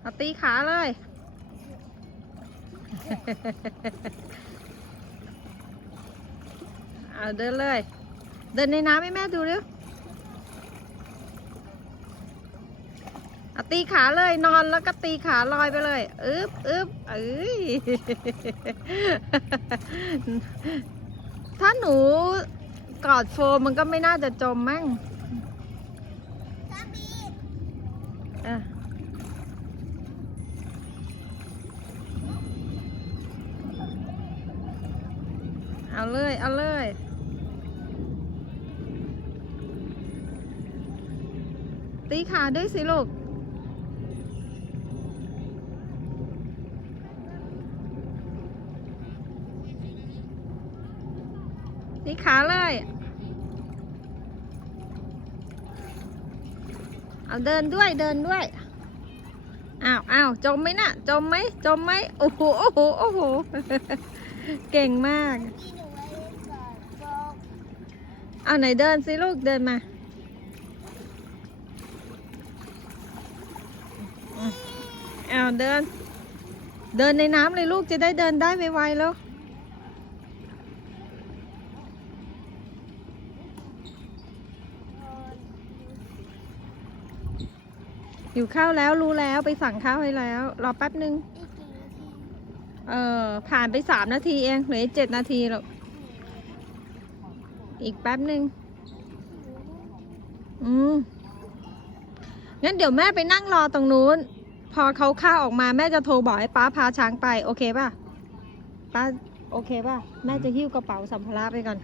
เอาตีขาเลย เอาเดินเลย เดินในน้ำให้แม่ดูเร็วเอาตีขาเลยนอนแล้วก็ตีขาลอยไปเลยอึ๊บอึ๊บเอ้ย ถ้าหนูกอดโฟมมันก็ไม่น่าจะจมมั้งจ้าบีอะ เอาเลย เอาเลยตีขาด้วยสิลูก ตีขาเลย เอาเดินด้วยเดินด้วย อ้าวอ้าวจมไหมน่ะ จมไหมจมไหมโอ้โห โอ้โห โอ้โห เก่งมาก เอาไหนเดินสิลูกเดินมา เอาเดิน เดินในน้ำเลยลูกจะได้เดินได้ไวๆแล้วหิวข้าวแล้วรู้แล้วไปสั่งข้าวให้แล้ว รอแป๊บนึงอีกกี่นาทีเออผ่านไปสามนาทีเองเหลือเจ็ดนาทีหรอก อีกแป๊บหนึ่งอืมงั้นเดี๋ยวแม่ไปนั่งรอตรงนู้น พอเขาข้าออกมาแม่จะโทรบอกให้ป้าพาช้างไป โอเคป่ะ ป้า โอเคป่ะ แม่จะหิ้วกระเป๋าสัมภาระไปก่อน